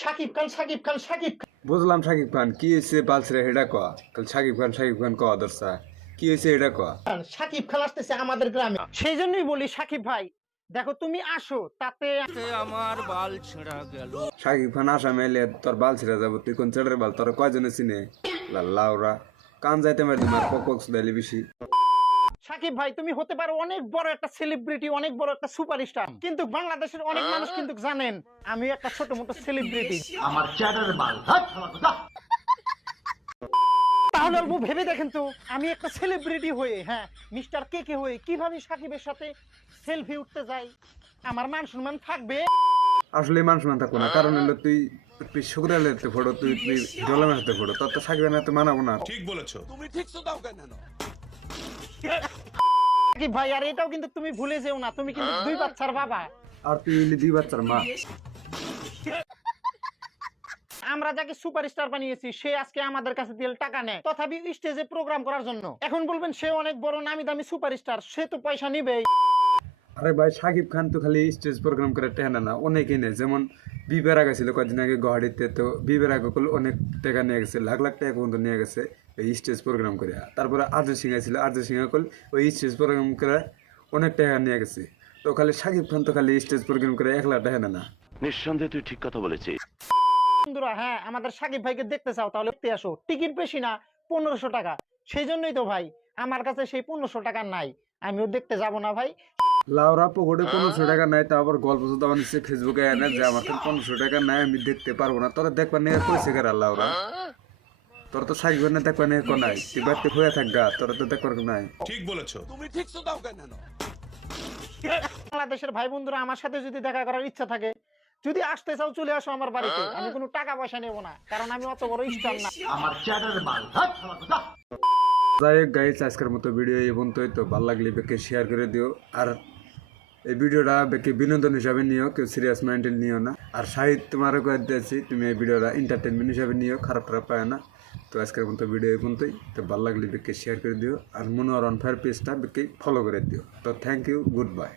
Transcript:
শাকিব খান শাকিব খান শাকিব খান। বুঝলাম শাকিব খান কি হয়েছে বালসরে হেডা কয়া কাল শাকিব খান কয়া দরসা কি হয়েছে এটা কয়া শাকিব খান আসতেছে আমাদের গ্রামে, সেই জন্যই বলি শাকিব ভাই দেখো তুমি আসো, তাতে আমার বাল ছেঁড়া গেল। শাকিব খান আসামে এলে তোর বাল ছিঁড়া যাবো, তুই কোন ছেড়ে বাল তোর কয়জনে চিনে লাউরা কান যাইতে মারি তোমার পক দাইলে বেশি। শাকিব ভাই তুমি হতে পারো অনেক বড় একটা সেলিব্রিটি, অনেক বড় একটা সুপারস্টার, কিন্তু বাংলাদেশের অনেক মানুষ কিন্তু জানেন আমি একটা ছোট মোটো সেলিব্রিটি। আমার চ্যাটার বাল তাহলে অল্প ভেবে দেখেন তো, আমি একটা সেলিব্রিটি হয়ে, হ্যাঁ মিস্টার কে হয়ে কিভাবে শাকিবের সাথে সেলফি উঠতে যাই, আমার মান সম্মান থাকবে? আসলে মানুষ মান থাকবো না, কারণ হলো তুই শুক্রালের ফটো, তুই ডলামের হাতে ফটো, তোর তো শাকিবের হাতে মানাবো না। ঠিক বলেছো তুমি, ঠিক তো দাও কেন? শাকিব ভাই আর এটাও কিন্তু তুমি ভুলে যেও না, তুমি কিন্তু 2 বাচ্চার বাবা। আর তুই হলি 2 বাচ্চার মা। আমরা যাকে সুপারস্টার বানিয়েছি সে আজকে আমাদের কাছে দিয়ে টাকা নেয় তথাপি স্টেজে প্রোগ্রাম করার জন্য। এখন বলবেন সে অনেক বড় নামি দামি সুপারস্টার, সে তো পয়সা নিবেই। আরে ভাই শাকিব খান তো খালি স্টেজ প্রোগ্রাম করে টেনা না, অনেকেই নেই। যেমন বিবের আগে ছিল কয়েকদিন আগে গুয়াহাটিতে, তো বিবের আগে অনেক টাকা নিয়ে গেছে, লাখ লাখ টাকা পর্যন্ত নিয়ে গেছে ওই স্টেজ প্রোগ্রাম করে। তারপরে আরজে সিং ছিল, আরজে সিং ওই স্টেজ প্রোগ্রাম করে অনেক টাকা নিয়ে গেছে। তো খালি শাকিব খান তো খালি স্টেজ প্রোগ্রাম করে 1 লাখ টাকা না। নিঃসন্দেহে তুই ঠিক কথা বলেছিস। বন্ধুরা হ্যাঁ আমাদের শাকিব ভাইকে দেখতে চাও তাহলে দেখতে আসো, টিকিট বেশি না 1500 টাকা। সেই জন্যই তো ভাই আমার কাছে সেই 1500 টাকা নাই, আমিও দেখতে যাব না ভাই। লাউরা পকেটে 1500 টাকা নাই, তারপর গল্প তো বানিয়েছে ফেসবুকে এনে যে আমার কাছে 1500 টাকা নাই, আমি দেখতে পারবো না। তোরা দেখবার নিয়ে কইছে কারা লাউরা? তোরা তো শাকিব খানের দেখবার নিয়ে নাই, তুই বাড়িতে হয়ে থাকগা, তোরা তো দেখবার নাই। ঠিক বলেছো তুমি, ঠিক তো দাও কেন? বাংলাদেশের ভাই বন্ধুরা আমার সাথে যদি দেখা করার ইচ্ছা থাকে, যদি আসতে চাও চলে আসো আমার বাড়িতে, আমি কোনো টাকা পয়সা নেব না, কারণ আমি অত বড় স্টার না। আমার চ্যাটার বাল যাই হোক গাইস, আজকের মতো ভিডিও এই পর্যন্তই। তো ভালো লাগলে বেকে শেয়ার করে দিও, আর এই ভিডিওটা বেকে বিনোদন হিসাবে নিও, কেউ সিরিয়াস মাইন্ডেড নিও না। আর সাহিত্য তোমারও করে দিয়েছি, তুমি এই ভিডিওটা এন্টারটেনমেন্ট হিসাবে নিও, খারাপ পায় না। তো আজকের মতো ভিডিও এই পর্যন্তই। তো ভালো লাগলে বেকে শেয়ার করে দিও, আর মনোহর অন ফায়ার পেজটা বেকে ফলো করে দিও। তো থ্যাংক ইউ, গুড বাই।